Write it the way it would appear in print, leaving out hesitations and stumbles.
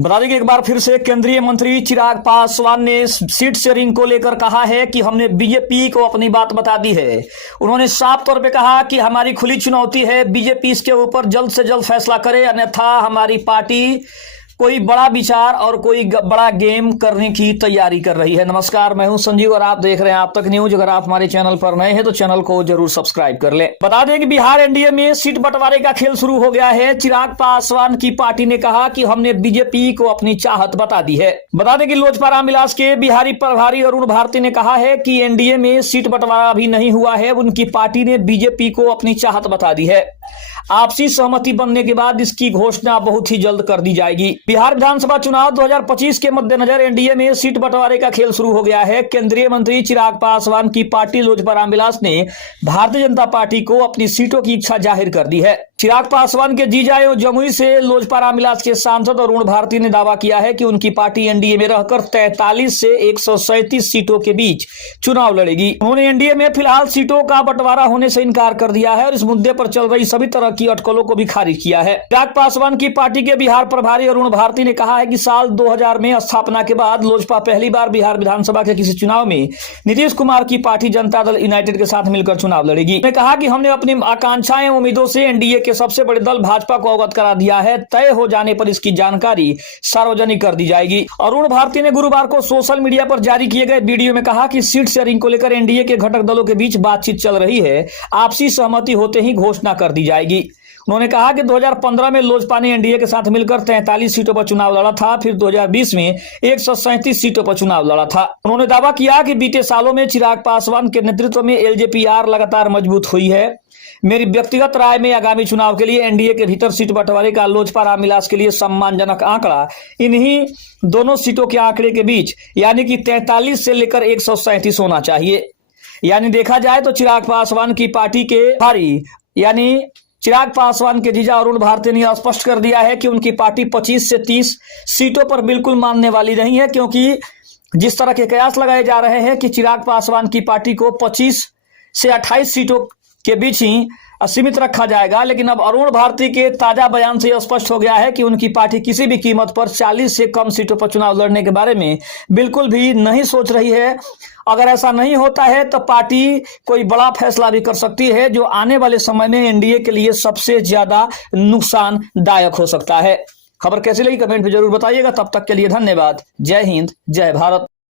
बता दें कि एक बार फिर से केंद्रीय मंत्री चिराग पासवान ने सीट शेयरिंग को लेकर कहा है कि हमने बीजेपी को अपनी बात बता दी है। उन्होंने साफ तौर पे कहा कि हमारी खुली चुनौती है, बीजेपी इसके ऊपर जल्द से जल्द फैसला करे, अन्यथा हमारी पार्टी कोई बड़ा विचार और कोई बड़ा गेम करने की तैयारी कर रही है। नमस्कार, मैं हूं संजीव और आप देख रहे हैं आप तक न्यूज। अगर आप हमारे चैनल पर नए हैं तो चैनल को जरूर सब्सक्राइब कर लें। बता दें कि बिहार एनडीए में सीट बंटवारे का खेल शुरू हो गया है। चिराग पासवान की पार्टी ने कहा कि हमने बीजेपी को अपनी चाहत बता दी है। बता दें कि लोजपा रामविलास के बिहारी प्रभारी अरुण भारती ने कहा है कि एनडीए में सीट बंटवारा अभी नहीं हुआ है, उनकी पार्टी ने बीजेपी को अपनी चाहत बता दी है। आपसी सहमति बनने के बाद इसकी घोषणा बहुत ही जल्द कर दी जाएगी। बिहार विधानसभा चुनाव 2025 के मद्देनजर एनडीए में सीट बंटवारे का खेल शुरू हो गया है। केंद्रीय मंत्री चिराग पासवान की पार्टी लोजपा रामविलास ने भारतीय जनता पार्टी को अपनी सीटों की इच्छा जाहिर कर दी है। चिराग पासवान के जीजा एवं जमुई से लोजपा रामविलास के सांसद अरुण भारती ने दावा किया है कि उनकी पार्टी एनडीए में रहकर 43 से 137 सीटों के बीच चुनाव लड़ेगी। उन्होंने एनडीए में फिलहाल सीटों का बंटवारा होने से इनकार कर दिया है और इस मुद्दे पर चल रही सभी तरह की अटकलों को भी खारिज किया है। चिराग पासवान की पार्टी के बिहार प्रभारी अरुण भारती ने कहा है कि साल 2000 में स्थापना के बाद लोजपा पहली बार बिहार विधानसभा के किसी चुनाव में नीतीश कुमार की पार्टी जनता दल यूनाइटेड के साथ मिलकर चुनाव लड़ेगी। उन्होंने कहा कि हमने अपनी आकांक्षाएं उम्मीदों से एनडीए के सबसे बड़े दल भाजपा को अवगत करा दिया है। तय हो जाने पर इसकी जानकारी सार्वजनिक कर दी जाएगी। अरुण भारती ने गुरुवार को सोशल मीडिया पर जारी किए गए वीडियो में कहा कि सीट शेयरिंग को लेकर एनडीए के घटक दलों के बीच बातचीत चल रही है, आपसी सहमति होते ही घोषणा कर दी जाएगी। उन्होंने कहा कि 2015 में लोजपा ने एनडीए के साथ मिलकर 43 सीटों पर चुनाव लड़ा था, फिर 2020 में 137 सीटों पर चुनाव लड़ा था। उन्होंने दावा किया कि बीते सालों में चिराग पासवान के नेतृत्व में एलजेपी-आर लगातार मजबूत हुई है। मेरी व्यक्तिगत राय में आगामी चुनाव के लिए एनडीए के भीतर सीट बंटवारे का लोजपा रामविलास के लिए सम्मानजनक आंकड़ा इन्हीं दोनों सीटों के आंकड़े के बीच यानी कि 43 से लेकर 137 होना चाहिए। यानी देखा जाए तो चिराग पासवान की पार्टी के भारी यानी चिराग पासवान के जीजा अरुण भारती ने स्पष्ट कर दिया है कि उनकी पार्टी 25 से 30 सीटों पर बिल्कुल मानने वाली नहीं है, क्योंकि जिस तरह के कयास लगाए जा रहे हैं कि चिराग पासवान की पार्टी को 25 से 28 सीटों के बीच ही सीमित रखा जाएगा। लेकिन अब अरुण भारती के ताजा बयान से यह स्पष्ट हो गया है कि उनकी पार्टी किसी भी कीमत पर 40 से कम सीटों पर चुनाव लड़ने के बारे में बिल्कुल भी नहीं सोच रही है। अगर ऐसा नहीं होता है तो पार्टी कोई बड़ा फैसला भी कर सकती है, जो आने वाले समय में एनडीए के लिए सबसे ज्यादा नुकसानदायक हो सकता है। खबर कैसी लगी कमेंट में जरूर बताइएगा। तब तक के लिए धन्यवाद। जय हिंद, जय भारत।